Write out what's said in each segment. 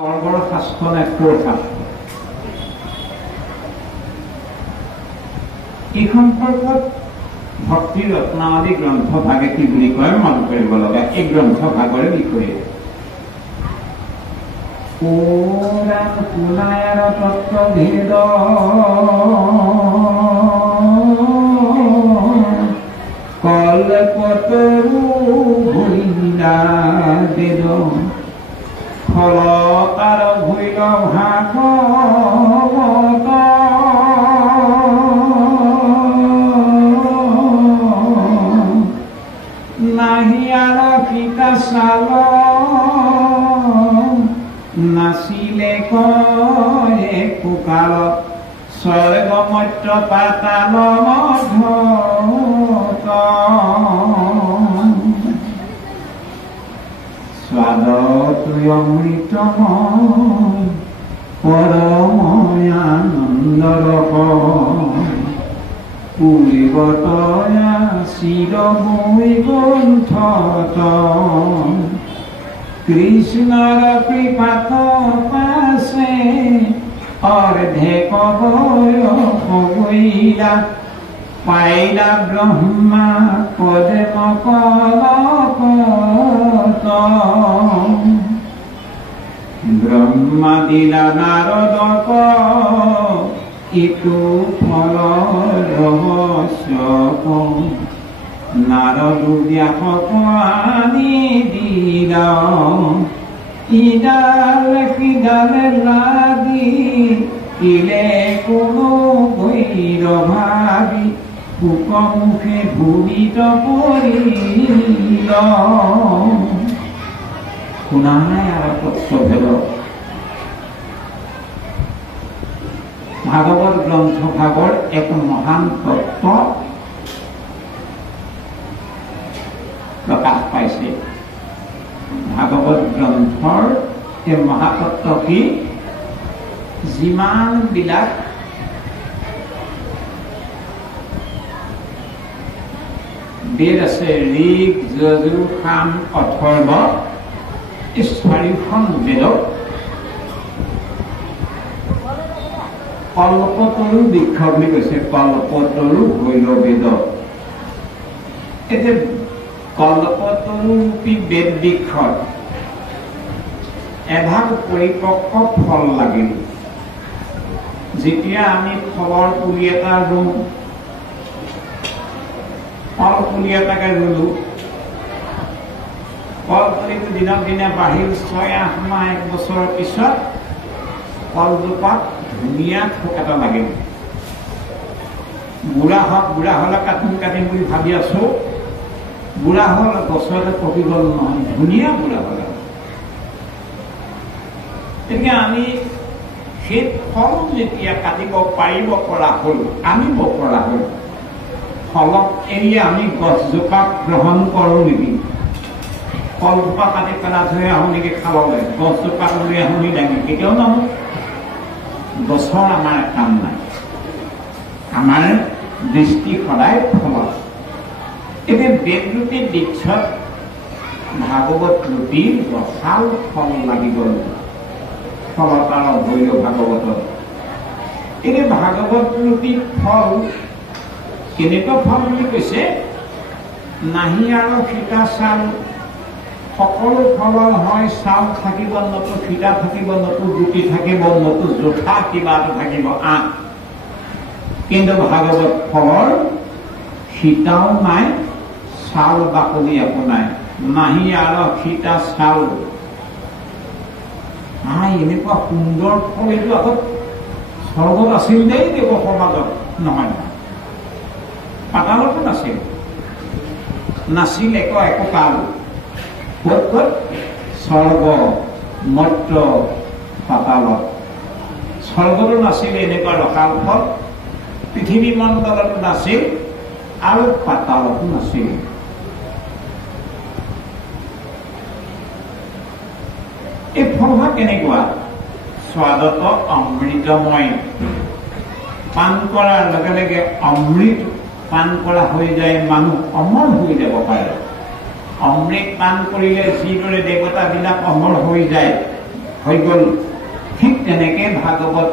স্বৰ্গৰ শাস্ত্ৰ নে কোৰ শাস্ত্ৰ, এই সম্পৰ্কত ভক্তি ৰত্নাৱলী গ্ৰন্থ ভাগে কি বুলি কয় মন কৰিব লগা। এই গ্ৰন্থ ভাগৰে বিষয়ে পুৰাণ পুনায়ৰ তত্ত্বভেদ কল্পতৰু ভূইলা বেদ ফলতাৰ ভৈল ভাগৱত নাহি আৰু সীতা চাল নাছিলে কয়ে কুকাল স্বৰ্গ মৰ্ত্য পাতাল মধত স্বাদতু অমৃতময় পৰময়ানন্দ ৰস পুৰিবতয়া চিৰ বৈকুণ্ঠত কৃষ্ণৰ কৃপাত পাছে অৰ্ধেক বয়সইলা পাইলা ব্ৰহ্মা পদেম কলপত ব্ৰহ্মা দিলা নাৰদক ইটো ফল ৰহস্য নাৰদ ব্যাসক আনি দিলা ইডাল সিডালে লাগি ইলে কোনো গৈৰ ভাবি মুখে ভূমিত পৰিল। শুনা নাই আৰু তত্ত্বভেদ ভাগৱত গ্ৰন্থ ভাগৰ এক মহান তত্ত্ব প্ৰকাশ পাইছে। ভাগৱত গ্ৰন্থৰ এই মহাতত্ত্ব কি, যিমান বিলাক বেদ আছে, ঋক যজুৰ সাম অথৰ্ব, এই চাৰিখন বেদক কল্পতৰু বৃক্ষ বুলি কৈছে। কল্পতৰু হৈল বেদ। এতিয়া কল্পতৰু ৰূপী বেদ বৃক্ষত এভাগ পৰিপক্ক ফল লাগিল। যেতিয়া আমি ফলৰ পুলি এটা ৰুওঁ, ফল পুলি এটাকে ৰুলো, ফল পুলিটো দিনক দিনে বাঢ়িল। 6-8 মাহ 1 বছৰৰ পিছত ফলজোপাত ধুনীয়া থোক এটা লাগিল। বুঢ়া হলে কাটিম বুলি ভাবি আছো, বুঢ়া হল, গছতে পকি গল নহয়, ধুনীয়া বুঢ়া হল। তেতিয়া আমি সেই ফল যেতিয়া কাটিব পাৰিব পৰা হল, আনিব পৰা হল, ফলক এৰি আমি গছজোপাক গ্ৰহণ কৰো নেকি? ফলজোপা কাটি পেলাই থৈ আহো নেকি খাবলৈ? গছজোপা লৈ আহো নি দাঙি? কেতিয়াও নহব। গছৰ আমাৰ কাম নাই, আমাৰ দৃষ্টি সদায় ফলত। এতিয়া বেদৰূপী বৃক্ষত ভাগৱত ৰূপী ৰসাল ফল লাগি গল। ফলত আৰু ভৈল ভাগৱতত। এতিয়া ভাগৱত ৰূপী ফল কেনেকুৱা ফল বুলি কৈছে? নাহি আৰু সীতা চাল, সকলো ফলৰ হয় চাল থাকিব, নতু সীতা থাকিব, নতু গুটি থাকিব, নতু জোঠা কিবা এটা থাকিব আঠ। কিন্তু ভাগৱত ফলৰ সীতাও নাই, চাল বাকলি একো নাই। নাহি আৰু সীতা চাল, এনেকুৱা সুন্দৰ ফল এইটো আগত স্বৰ্গত আছিল দেই, দেৱ সমাজত নহয়, পাতালতো নাছিল, নাছিল একো কাল। ক'ত ক'ত? স্বৰ্গ মৰ্ত্য পাতালত। স্বৰ্গতো নাছিল এনেকুৱা ৰসাল ফল, পৃথিৱী মণ্ডলতো নাছিল, আৰু পাতালতো নাছিল। এই ফলভাগ কেনেকুৱা? স্বাদত অমৃতময়। পান কৰাৰ লগে লগে অমৃত পান কৰা হৈ যায়, মানুহ অমৰ হৈ যাব পাৰে। অমৃত পান কৰিলে যিদৰে দেৱতাবিলাক অমৰ হৈ যায়, হৈ গ'ল। ঠিক তেনেকে ভাগৱত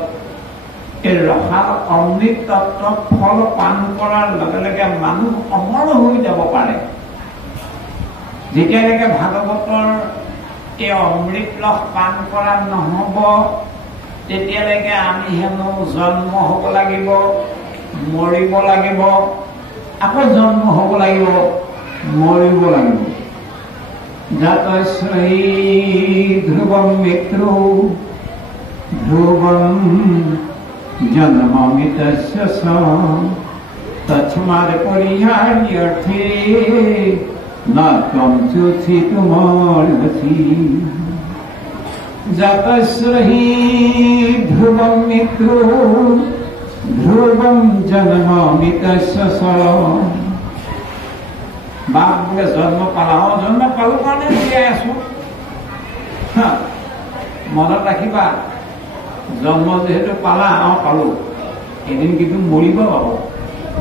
এই ৰসাল অমৃত তত্ত্ব ফল পান কৰাৰ লগে লগে মানুহ অমৰ হৈ যাব পাৰে। যেতিয়ালৈকে ভাগৱতৰ এই অমৃত ৰস পান কৰা নহ'ব তেতিয়ালৈকে আমি হেনো জন্ম হ'ব লাগিব, মৰিব লাগিব, আকৌ জন্ম হ'ব লাগিব, মৰিব লাগিব। জাতশ্ৰী ধ্ৰুৱম মৃত্যু ধ্ৰুৱম জন্মমিতস্য তস্মাৎ পৰিহাৰ্যৰ্থে ন ত্বং চুচিতুমৰ্হসি। জাতশ্ৰী ধ্ৰুবং মৃত্যু ধ্ৰুবং জন্মমিতস্য। বাপ বোলে জন্ম পালা, জন্ম পালো কাৰণে জীয়াই আছো। মনত ৰাখিবা, জন্ম যেহেতু পালা, পালো, এদিন কিন্তু মৰিব পাব।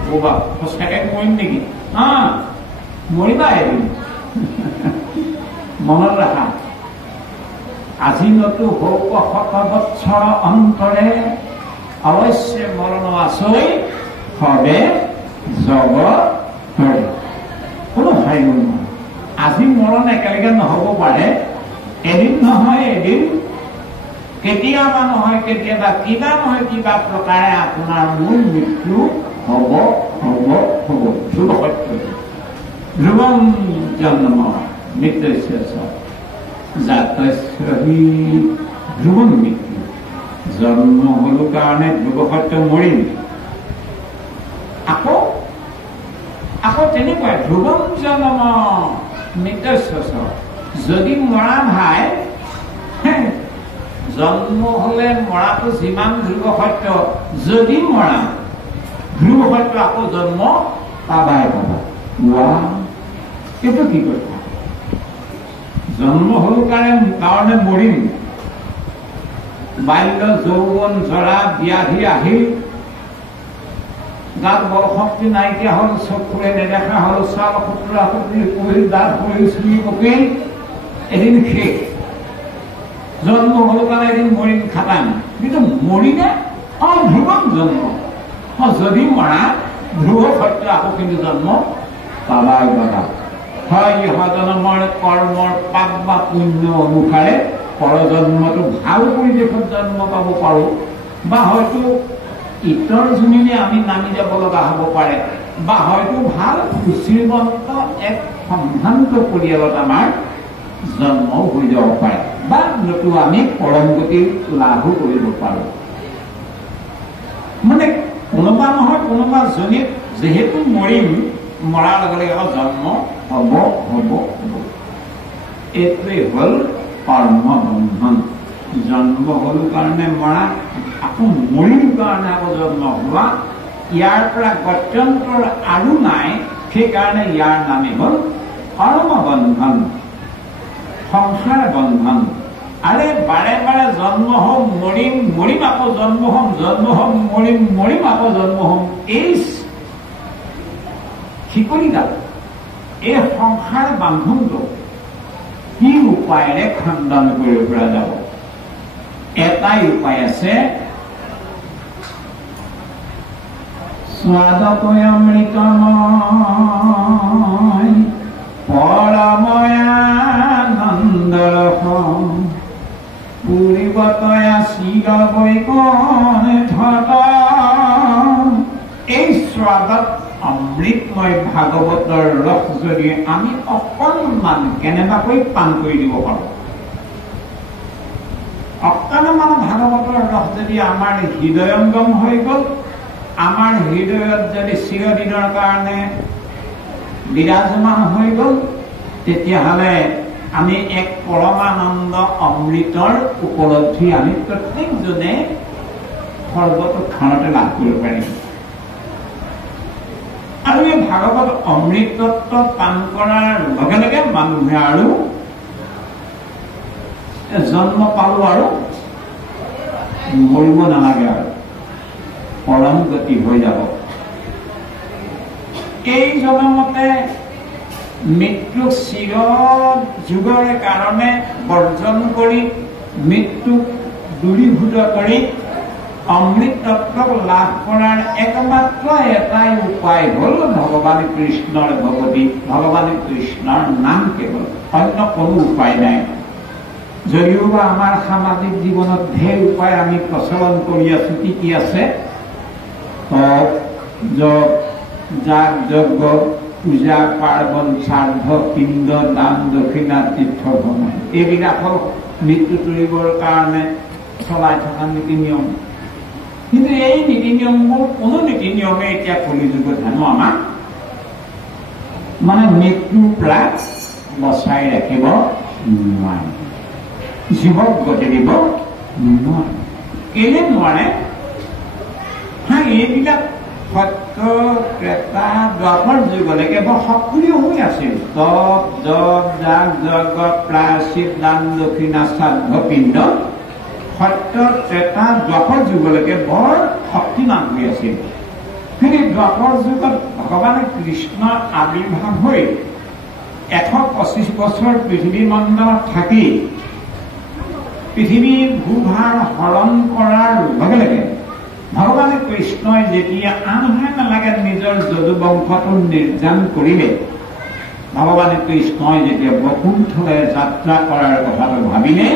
বাবা সঁচাকে মৰিম নেকি? মৰিবা এদিন। মনত ৰাখা, আজি নতু হৌক শত বৎসৰ অন্তৰে অৱশ্যে মৰণ আছৈ সবে জগ ধৰে। কোনো ভাবিব নহয় আজি মৰণ একেলগে নহ'ব পাৰে, এদিন নহয় এদিন, কেতিয়াবা নহয় কেতিয়াবা, কিবা নহয় কিবা প্ৰকাৰে আপোনাৰ মূল মৃত্যু হ'ব হ'ব হ'ব। ধ্ৰুৱ সত্য ধ্ৰুৱম জন্ম মৃত্যুস্য জাতস্য ধ্ৰুৱম মৃত্যু। জন্ম হলো কাৰণে ধ্ৰুৱ সত্য মৰিম। আকৌ আকৌ তেনেকুৱাই ধ্ৰুৱম জন্ম মৃত্যুস্য। যদি মৰা ভাই, জন্ম হলে মৰাটো যিমান ধ্ৰুৱ সত্য, যদি মৰা ধ্ৰুৱ সত্য আকৌ জন্ম পাবাই পাবা। এইটো কি কথা? জন্ম হল কাৰণে মৰিম। বাল্য যৌৱন জৰা ব্যাধি আহিল, গাত বল শক্তি নাইকিয়া হল, চকুৰে নেদেখা হল, ছাল সুতুৰা সুতুৰি পৰিল, দাঁত পৰিল, চুলি পকিল, এদিন শেষ। জন্ম হল কাৰণে এদিন মৰিম খাটাং। কিন্তু মৰিলে ধ্ৰুৱম জন্ম। যদি মৰা ধ্ৰুৱ সত্য আকৌ কিন্তু জন্ম পাবাই পাবা। হয় ইহজন্মৰ কৰ্মৰ পাপ বা পুণ্য অনুসাৰে পৰজন্মটো ভাল পৰিৱেশত জন্ম পাব পাৰো, বা হয়তো ইতৰ জনীলে আমি নামি যাব লগা হ'ব পাৰে, বা হয়তো ভাল সুশ্ৰীমন্ত এক সম্ভ্ৰান্ত পৰিয়ালত আমাৰ জন্ম হৈ যাব পাৰে, বা নতু আমি পৰম গতি লাভো কৰিব পাৰো। মানে কোনোবা নহয় কোনোবা জনীত যেহেতু মৰিম, মৰাৰ লগে লগে জন্ম হ'ব হ'ব হ'ব। এইটোৱেই হ'ল কৰ্ম বন্ধন। জন্ম হল কাৰণে মৰা, আকৌ মৰিল কাৰণে আকৌ জন্ম হোৱা, ইয়াৰ পৰা গত্যন্তৰ আৰু নাই। সেইকাৰণে ইয়াৰ নামে হ'ল কৰ্ম বন্ধন, সংসাৰ বন্ধন। আৰে বাৰে বাৰে জন্ম হম মৰিম, মৰিম আকৌ জন্ম হম, জন্ম হম মৰিম, মৰিম আকৌ জন্ম হম, এই শিকলিডাল, এই সংসাৰ বান্ধনটো কি উপায়েৰে খণ্ডন কৰিব পৰা যাব? এটাই উপায় আছে, স্বাদতয় অমৃতময় পৰময়ানন্দ পুৰিবতয়া শিৰ বৈকুণ্ঠত। এই স্বাদত অমৃতময় ভাগৱতৰ ৰস যদি আমি অকণমান কেনেবাকৈ পান কৰি দিব পাৰোঁ, অকণমান ভাগৱতৰ ৰস যদি আমাৰ হৃদয়ংগম হৈ গ'ল, আমাৰ হৃদয়ত যদি চিৰদিনৰ কাৰণে বিৰাজমান হৈ গ'ল, তেতিয়াহ'লে আমি এক পৰমানন্দ অমৃতৰ উপলব্ধি আমি প্ৰত্যেকজনে সৰ্বতক্ষণতে লাভ কৰিব পাৰিম। আৰু এই ভাগৱত অমৃত তত্ত্ব পান কৰাৰ লগে লগে মানুহে আৰু জন্ম পালো আৰু মৰিব নালাগে, আৰু পৰম গতি হৈ যাব। এই জনমতে মৃত্যুক চিৰ যুগৰ কাৰণে বৰ্জন কৰি মৃত্যুক দূৰীভূত কৰি অমৃত তত্ত্বক লাভ কৰাৰ একমাত্ৰ এটাই উপায় হ'ল ভগৱান কৃষ্ণৰ ভগৱতী, ভগৱান কৃষ্ণৰ নাম কেৱল, অন্য কোনো উপায় নাই। যদিওবা আমাৰ সামাজিক জীৱনত ঢেৰ উপায় আমি প্ৰচলন কৰি আছো। কি কি আছে? তপ, জপ, যাগ যজ্ঞ, পূজা পাৰ্বণ, শ্ৰাদ্ধ, পিণ্ড, দান দক্ষিণা, তীৰ্থ ভ্ৰমণ, এইবিলাকৰ মৃত্যু তৰিবৰ কাৰণে চলাই থকা নীতি নিয়ম। কিন্তু এই নীতি নিয়মবোৰ কোনো নীতি নিয়মে এতিয়া কলিযুগত হেনো আমাক মানে মৃত্যুৰ পৰা বচাই ৰাখিব নোৱাৰে, জীৱক গতি দিব নোৱাৰে। কেলে নোৱাৰে? এইবিলাক সত্য ত্ৰেতা দ্বাপৰ যুগলৈকে বৰ সক্ৰিয় হৈ আছিল। তপ, জপ, যাগ যজ্ঞ, প্ৰায়শ্চিত, দান দক্ষিণা, শ্ৰাদ্ধ, পিণ্ড সত্য ত্ৰেতা দ্বাপৰ যুগলৈকে বৰ শক্তিমান হৈ আছিল। কিন্তু দ্বাপৰ যুগত ভগৱান কৃষ্ণ আৱিৰ্ভাৱ হৈ 125 বছৰ পৃথিৱী মণ্ডলত থাকি পৃথিৱীৰ ভূভাৰ হৰণ কৰাৰ লগে লগে ভগৱান কৃষ্ণই যেতিয়া আনহে নালাগে নিজৰ যদুবংশটো নিৰ্যাণ কৰিলে, ভগৱান কৃষ্ণই যেতিয়া বৈকুণ্ঠলৈ যাত্ৰা কৰাৰ কথাটো ভাবিলে,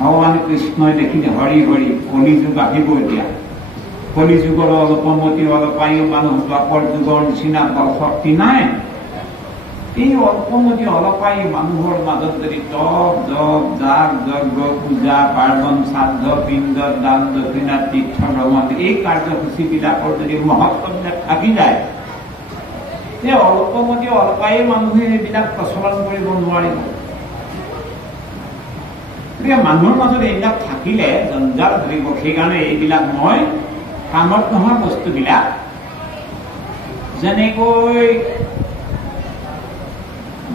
ভগৱান কৃষ্ণই দেখিলে হৰি হৰি কলিযুগ আহিব। এতিয়া কলিযুগৰ অল্পমতি অলপায়ু মানুহ দ্বাপৰ যুগৰ নিচিনা বল শক্তি নাই। এই অল্পমতি অলপায়ু মানুহৰ মাজত যদি তপ, জপ, যাগ যজ্ঞ, পূজা পাৰ্বণ, শ্ৰাদ্ধ, পিণ্ড, দান দক্ষিণা, তীৰ্থ ভ্ৰমণ, এই কাৰ্যসূচীবিলাকৰ যদি মহত্ববিলাক থাকি যায়, এই অল্পমতি অলপায়ু মানুহে এইবিলাক প্ৰচলন কৰিব নোৱাৰিব। গতিকে মানুহৰ মাজত এইবিলাক থাকিলে জঞ্জাল ধৰিব। সেইকাৰণে এইবিলাক মই কামত নোহোৱা বস্তুবিলাক, যেনেকৈ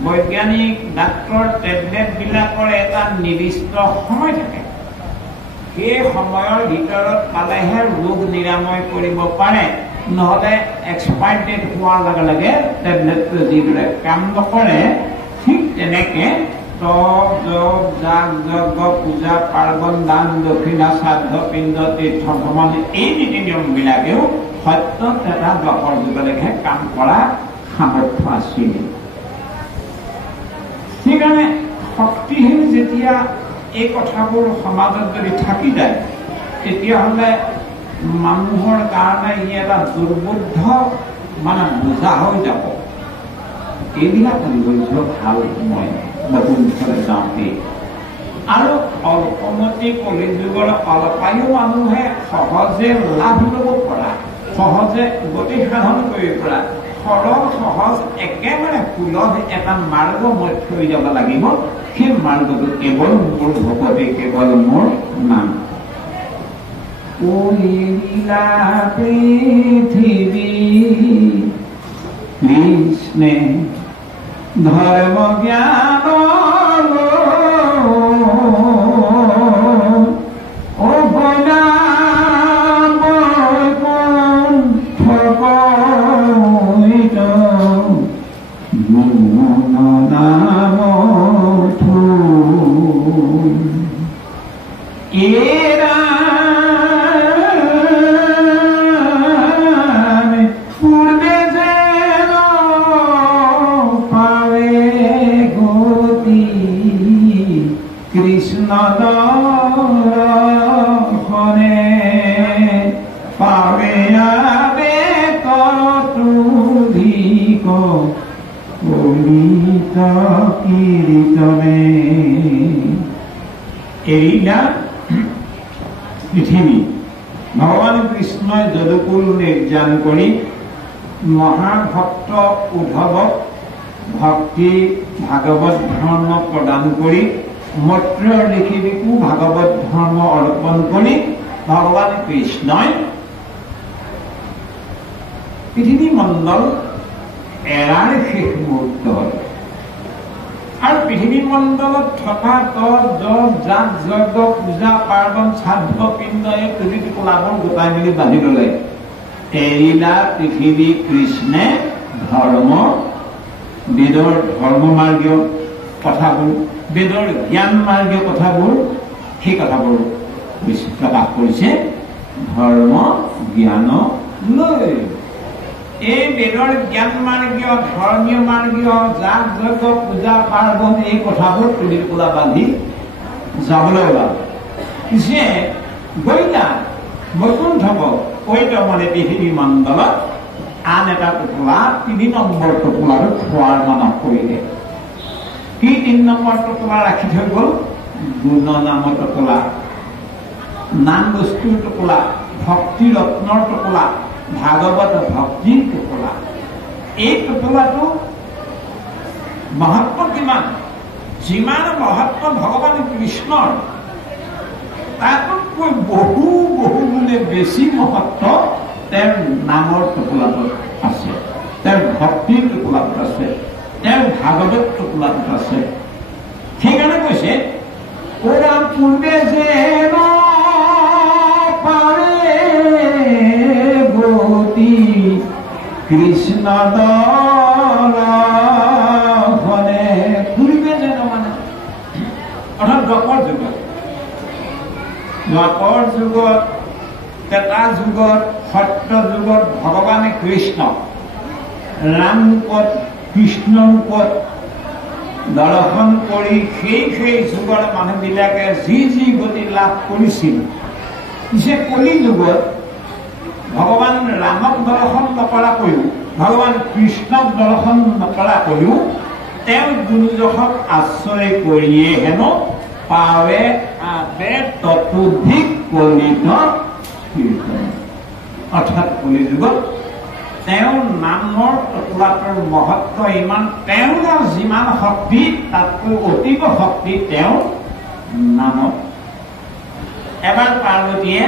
বৈজ্ঞানিক ডাক্তৰ টেবলেট বিলাকৰ এটা নিৰ্দিষ্ট সময় থাকে, সেই সময়ৰ ভিতৰত পালেহে ৰোগ নিৰাময় কৰিব পাৰে, নহলে এক্সপায়াৰ ডেট হোৱাৰ লগে লগে টেবলেটটো যিবিলাক কাম নকৰে। ঠিক তেনেকে তপ, জপ, যাগ যজ্ঞ, পূজা পাৰ্বণ, দান দক্ষিণা, শ্ৰাদ্ধ, পিণ্ড, তীৰ্থ ভ্ৰমণ, এই নীতি নিয়ম বিলাকেও সত্য এটা দ্বাপৰ যুগলৈকে কাম কৰা সামৰ্থ্য আছিল। সেইকাৰণে শক্তিহীন যেতিয়া এই কথাবোৰ সমাজত যদি থাকি যায়, তেতিয়াহ'লে মানুহৰ কাৰণে ই এটা দুৰ্বোধ্য মানে বোজা হৈ যাব। এইবিলাক ধৈৰ্য ভাল সময় বৈকুণ্ঠলৈ যাওঁতে। আৰু অল্পমতি কলিযুগৰ অলপায়ু মানুহে সহজে লাভ ল'ব পৰা, সহজে গতি সাধন কৰিব পৰা সৰল সহজ একেবাৰে সুলভ এটা মাৰ্গ মই থৈ যাব লাগিব। সেই মাৰ্গটো কেৱল মোৰ ভকতে, কেৱল মোৰ নাম। কলিলা পৃথিৱী কৃষ্ণে ধৰ্ম জ্ঞান পৃথিৱী ভগৱান কৃষ্ণই যদুকুল নিৰ্যাণ কৰি মহাভক্ত উদ্ধৱক ভক্তি ভাগৱত ধৰ্ম প্ৰদান কৰি মৈত্ৰেয় ঋষিকো ভাগৱত ধৰ্ম অৰ্পণ কৰি ভগৱান কৃষ্ণই পৃথিৱী মণ্ডল এৰাৰ শেষ মুহূৰ্ত হ'ল। আৰু পৃথিৱী মণ্ডলত থকা তপ, জপ, যাগ যজ্ঞ, পূজা পাৰ্বণ, শ্ৰাদ্ধ, পিণ্ড, এই তুলিত কলাবোৰ গোটাই মেলি বান্ধি ললে। এৰিলা পৃথিৱী কৃষ্ণে ধৰ্ম, বেদৰ ধৰ্ম মাৰ্গীয় কথাবোৰ বেদৰ জ্ঞান মাৰ্গীয় কথাবোৰ সেই কথাবোৰ প্ৰকাশ কৰিছে ধৰ্ম জ্ঞান লৈ। এই বেদৰ জ্ঞান মাৰ্গীয় ধৰ্মীয় মাৰ্গীয় যাগ যজ্ঞ পূজা পাৰ্বণ এই কথাবোৰ তুলি কোলা বান্ধি যাবলৈ ওলাল। পিছে গৈলা বৈকুণ্ঠ কৈতমনে পৃথিৱী মণ্ডলত আন এটা টোপোলা ৩ নম্বৰ টোপোলাটো খোৱাৰ মানস কৰিলে। কি ৩ নম্বৰ টোপোলা ৰাখি থৈ গ'ল? গুণ নামৰ টোপোলা, নাম বস্তুৰ টোপোলা, ভক্তি ৰত্নৰ টোপোলা, ভাগৱত ভক্তিৰ টোপোলা। এই টোপোলাটো মহত্ব কিমান? যিমান মহত্ব ভগৱান কৃষ্ণৰ তাতকৈ বহু বহু গুণে বেছি মহত্ব তেওঁৰ নামৰ টোপোলাটোত আছে, তেওঁৰ ভক্তিৰ টোপোলাটোত আছে, তেওঁৰ ভাগৱত টোপোলাটোত আছে। সেইকাৰণে কৈছে ওৰা পূৰ্বে যে পাৰে গতি কৃষ্ণ দৰ্শনে। পূৰ্বে যেন মানে অৰ্থাৎ দ্বাপৰ যুগত, দ্বাপৰ যুগত, ত্ৰেতা যুগত, সত্য যুগত ভগৱানে কৃষ্ণ ৰাম ৰূপত কৃষ্ণ ৰূপত দৰ্শন কৰি সেই যুগৰ মানুহবিলাকে যি যি গতি লাভ কৰিছিল। পিছে কলি যুগত ভগৱান ৰামক দৰ্শন নকৰাকৈও, ভগৱান কৃষ্ণক দৰ্শন নকৰাকৈও তেওঁ গুৰুজসক আশ্ৰয় কৰিয়ে হেনো পাৱে আবে ততোধিক কলিত কীৰ্তন। অৰ্থাৎ কলি যুগত তেওঁৰ নামৰ টোপোলাটোৰ মহত্ব ইমান, তেওঁৰ যিমান শক্তি তাতকৈ অতীব শক্তি তেওঁৰ নামত। এবাৰ পাৰ্বতীয়ে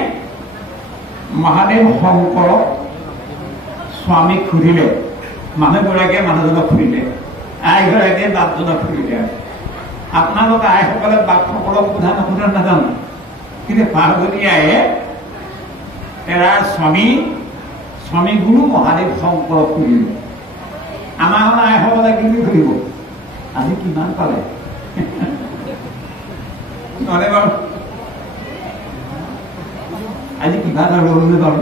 মহাদেৱ শংকৰক স্বামীক সুধিলে, মানুহগৰাকীয়ে মানুহজনক সুধিলে, আইগৰাকীয়ে বাপজনক সুধিলে। আপোনালোক আইসকলে বাপসকলক সোধা নোসোধা নাজানো, কিন্তু পাৰ্বতী আইয়ে তেৰাৰ স্বামী গুৰু মহাদেৱ শংকৰক সুধিব। আমাৰ আইসকলে কি সুধিব, আজি কিমান পালে? নহলে বাৰু আজি কিবা এটা ৰ'লে বাৰু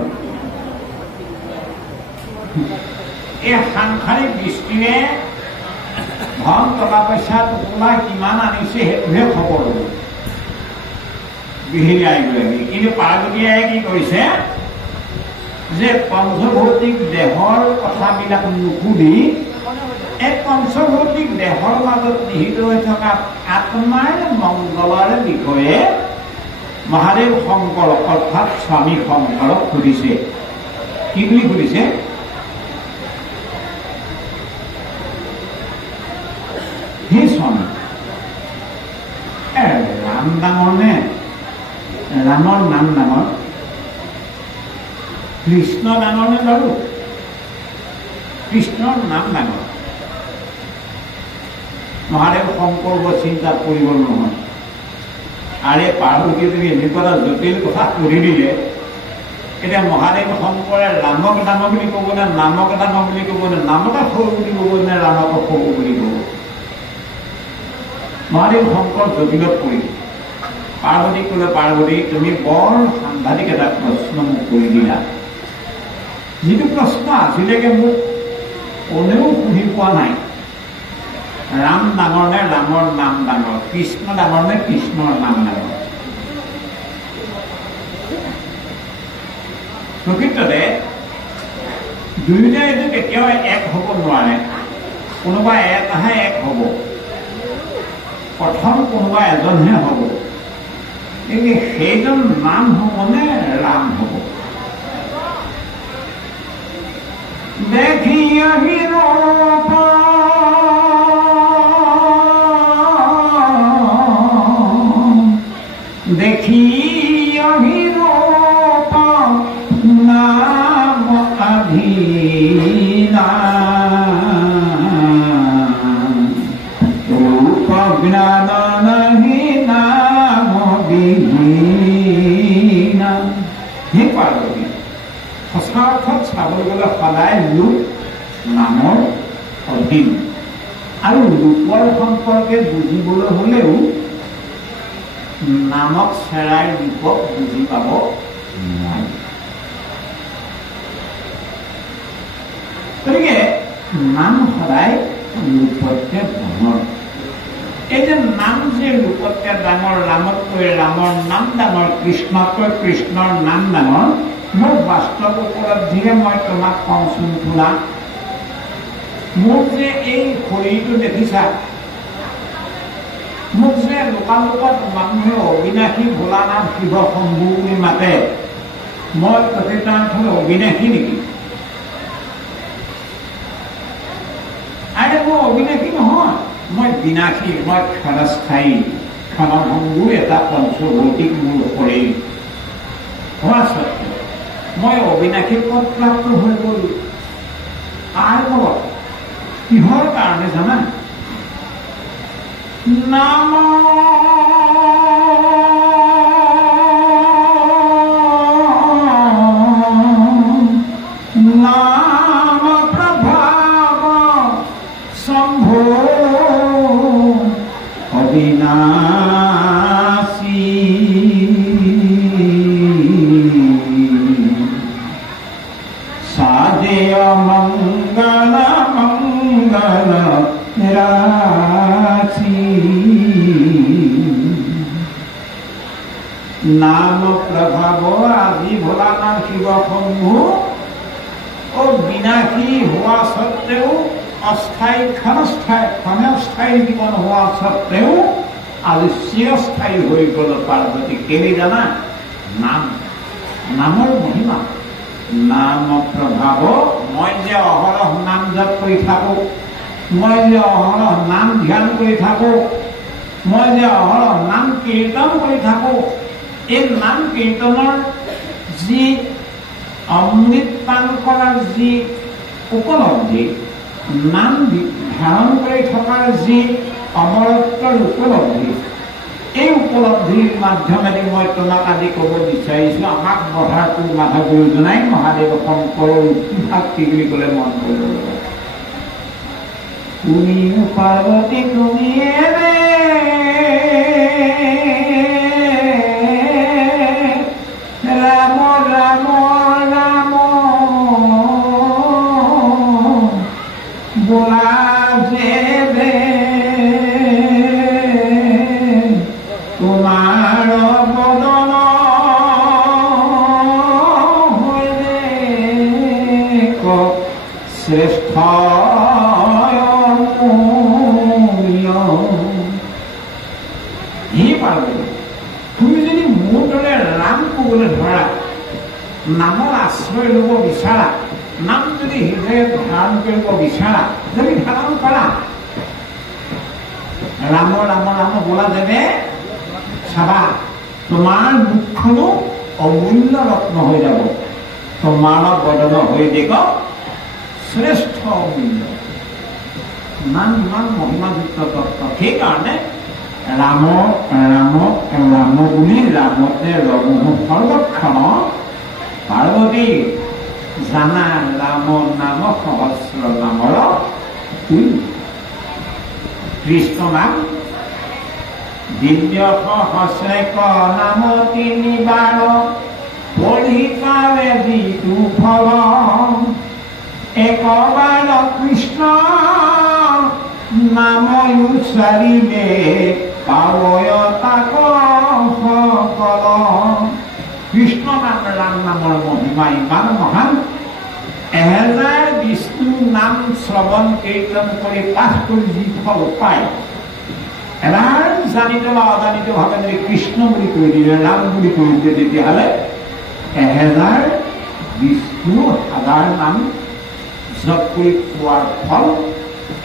এই সাংসাৰিক দৃষ্টিৰে ধন টকা পইচা টোপোলা কিমান আনিছে সেইটোহে খবৰ ল'ব গৃহিণী আইগৰাকী। কিন্তু পাৰ্বতী আইয়ে কি কৰিছে যে পঞ্চভৌতিক দেহৰ কথাবিলাক নুসুধি এক পঞ্চভৌতিক দেহৰ মাজত নিহিত হৈ থকা আত্মাৰ মংগলৰ বিষয়ে মহাদেৱ শংকৰক অৰ্থাৎ স্বামী শংকৰক সুধিছে। কি বুলি সুধিছে? হে স্বামী, ৰাম ডাঙৰ নে ৰামৰ নাম ডাঙৰ? কৃষ্ণ ডাঙৰ নে বাৰু? কৃষ্ণৰ নাম ডাঙৰ। মহাদেৱ শংকৰ বৰ চিন্তা কৰিব নহয়। আৰে পাৰ্বতীয়ে তুমি এনেকুৱা এটা জটিল কথা কৰি দিলে, এতিয়া মহাদেৱ শংকৰে ৰামক ডাঙৰ বুলি ক'ব নে নামক ডাঙৰ বুলি ক'ব নে নামকে সৰু বুলি ক'ব নে ৰামক সৰু বুলি ক'ব? মহাদেৱ শংকৰ জটিলত পৰিল। পাৰ্বতীক ক'লে, পাৰ্বতী তুমি বৰ সাংঘাতিক এটা প্ৰশ্ন মোক কৰি দিলা। যিটো প্ৰশ্ন আজিলৈকে মোক কোনেও সুধি পোৱা নাই। ৰাম ডাঙৰ নে ৰামৰ নাম ডাঙৰ? কৃষ্ণ ডাঙৰ নে কৃষ্ণৰ নাম ডাঙৰ? প্ৰকৃততে দুয়োটাই এইটো কেতিয়াও এক হ'ব নোৱাৰে। কোনোবা এটাহে এক হ'ব, প্ৰথম কোনোবা এজনহে হ'ব। কিন্তু সেইজন নাম হ'ব নে ৰাম হ'ব? দেখি আহিল দেখি আহিল নাম আধীনা ৰূপ জ্ঞান নাহি নাম বিহীনা। হে পাৰ্বতী, সঁচা অৰ্থত চাবলৈ গ'লে সদায় লোক নামৰ অধীন। আৰু ৰূপৰ সম্পৰ্কে বুজিবলৈ হলেও নামক চেৰাই ৰূপক বুজি পাব নোৱাৰি। গতিকে নাম সদায় ৰূপতকে ডাঙৰ। এই যে নাম যে ৰূপতকে ডাঙৰ, ৰামতকৈ ৰামৰ নাম ডাঙৰ, কৃষ্ণতকৈ কৃষ্ণৰ নাম ডাঙৰ, মোৰ বাস্তৱ উপলব্ধিৰে মই তোমাক কওঁচোন শুনা। মোৰ যে এই শৰীৰটো দেখিছা, মোক যে লোকালোকত মানুহে অবিনাশী ভোলানাথ শিৱ শম্ভু বুলি মাতে, মই প্ৰকৃতাৰ্থত অবিনাশী নেকি? আৰে মই অবিনাশী নহয়, মই বিনাশী, মই ক্ষণস্থায়ী, ক্ষণভংগুৰ এটা পঞ্চভৌতিক মোৰ শৰীৰ হোৱা স্বত্বেও মই অবিনাশী পদ প্ৰাপ্ত হৈ গলো। কাৰ ফলত? কিহৰ কাৰণে জানা? নাম নাম প্ৰভাৱ শম্ভো অবিনাশী সাজেয় মঙ্গল মঙ্গল ৰাশি নাম প্ৰভাব আজি ভোলানাথ শিৱ শম্ভু বিনাশী হোৱা সত্ত্বেও, অস্থায়ী ক্ষণস্থায়ী জীৱন হোৱা সত্ত্বেও আজি চিৰস্থায়ী হৈ গল পাৰ্বতী। কেলে জানা? নাম, নামৰ মহিমা। নাম প্ৰভাৱ, মই যে অহৰহ নাম জপ কৰি থাকো, মই যে অহৰহ নাম ধ্যান কৰি থাকো, মই যে অহৰহ নাম কীৰ্তন কৰি থাকো, এই নাম কীৰ্তনৰ যি অমৃত পান কৰাৰ যি উপলব্ধি, নাম ধাৰণ কৰি থকাৰ যি অমৰত্বৰ উপলব্ধি, এই উপলব্ধিৰ মাধ্যমেৰে মই তোমাক আজি ক'ব বিচাৰিছো, আমাক বধাৰ তোৰ মাথা গুৰুজনাই মহাদেৱ শংকৰৰ ভাগ কি বুলি ক'লে মন কৰিব। তুমি পাৰ্বতী তুমি ৰাম ৰাম ৰাম বোলা যে তোমাৰ বদন শ্ৰেষ্ঠ হি পাৰ্বতী, তুমি যদি মোৰ দৰে ৰাম ক'বলৈ ধৰা, নামৰ আশ্ৰয় ল'ব বিচাৰা, নাম যদি হৃদয়ত ধাৰণ কৰিব বিচাৰা, যদি ধাৰণ কৰা, ৰাম ৰাম ৰাম বোলা যেনে চাবা তোমাৰ মুখখনো অমূল্য ৰত্ন হৈ যাব, তোমাৰ বদন হৈ দিব শ্ৰেষ্ঠ অমূল্য। ইমান ইমান মহিমাযুক্ত তত্ত্ব। সেইকাৰণে ৰাম ৰাম ৰাম বুলি ৰামতে ৰমহু সৰ্বক্ষণ পাৰ্বতী জানা ৰাম নাম সহস্ৰ নামৰ কৃষ্ণ নাম দিব্য সহস্ৰেক নাম তিনিবাৰ পঢ়ি পালে যিটো ফল একবাৰ কৃষ্ণ নাম উচ্চাৰিলে পাৱয় তাক সকল। কৃষ্ণ নাম ৰাম নামৰ মহিমা ইমান মহান, 1000 বিষ্ণু নাম শ্ৰৱণ কীৰ্তন কৰি পাঠ কৰি যি ফল পায়, এবাৰ জানিত বা অজানিত ভাৱে যদি কৃষ্ণ বুলি কৈ দিলে, ৰাম বুলি কৈ দিলে, তেতিয়াহ'লে 1000 বিষ্ণু 1000 নাম জপ কৰি পোৱাৰ ফল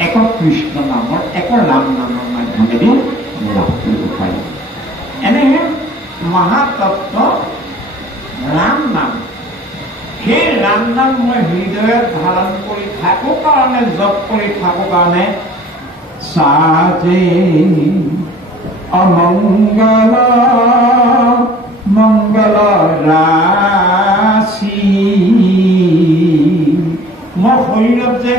এক কৃষ্ণ নামৰ এক ৰাম নামৰ মাধ্যমেদি লাভ কৰিব পাৰি। এনেহে মহাতত্ব ৰাম নাম, সেই ৰাম নাম মই হৃদয়ত ধাৰণ কৰি থাকো কাৰণে, জপ কৰি থাকো কাৰণে সাজে অমঙ্গল মঙ্গল ৰাশি। মই শৰীৰত যে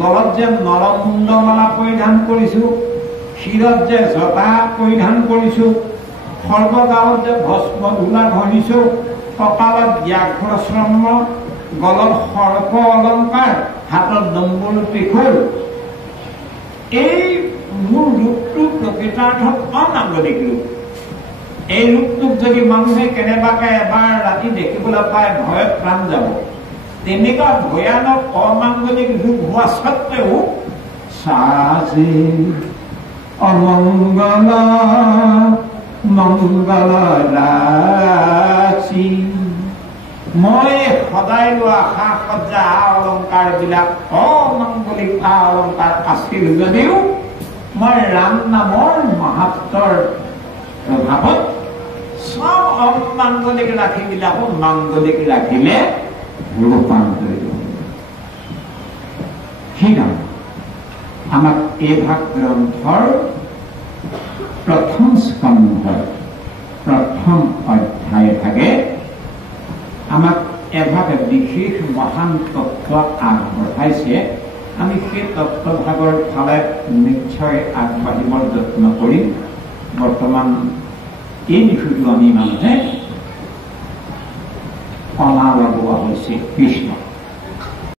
গলত যে নৰমুণ্ডমালা পৰিধান কৰিছো, শিৰত যে জটা পৰিধান কৰিছো, সৰ্বগাঁৱত যে ভস্ম ধূলা ঘঁহিছো, কপালত ব্যাঘ্ৰশ্ৰম, গলত সৰ্প অলংকাৰ, হাতত ডম্বৰু ত্ৰিশূল, এই মোৰ ৰূপটো প্ৰকৃতাৰ্থত অনাগৰিক ৰূপ। এই ৰূপটোক যদি মানুহে কেনেবাকে এবাৰ ৰাতি দেখিবলৈ পায় ভয়ত প্ৰাণ যাব। তেনেকুৱা ভয়ানক অমাংগলিক ৰূপ হোৱা স্বত্বেও সাজে অমংগল মংগল ৰাশি, মই সদায় লোৱা সা সজ্জা অলংকাৰ বিলাক অমাংগলিক সা অলংকাৰ আছিল যদিও মই ৰাম নামৰ মাহাত্মৰ প্ৰভাৱত সব অমাংগলিক ৰাশিবিলাকো মাংগলিক ৰাখিলে ৰূপান্তৰিত। সেইকাৰণে আমাক এই ভাগ গ্ৰন্থৰ প্ৰথম স্কন্ধৰ প্ৰথম অধ্যায় ভাগে আমাক এভাগ বিশেষ মহান তত্ত্ব আগবঢ়াইছে। আমি সেই তত্ত্বভাগৰ ফালে নিশ্চয় আগবাঢ়িবৰ যত্ন কৰিম। বৰ্তমান এই বিষয়টো আমি মানুহে অনা লগোৱা হৈছে কৃষ্ণ।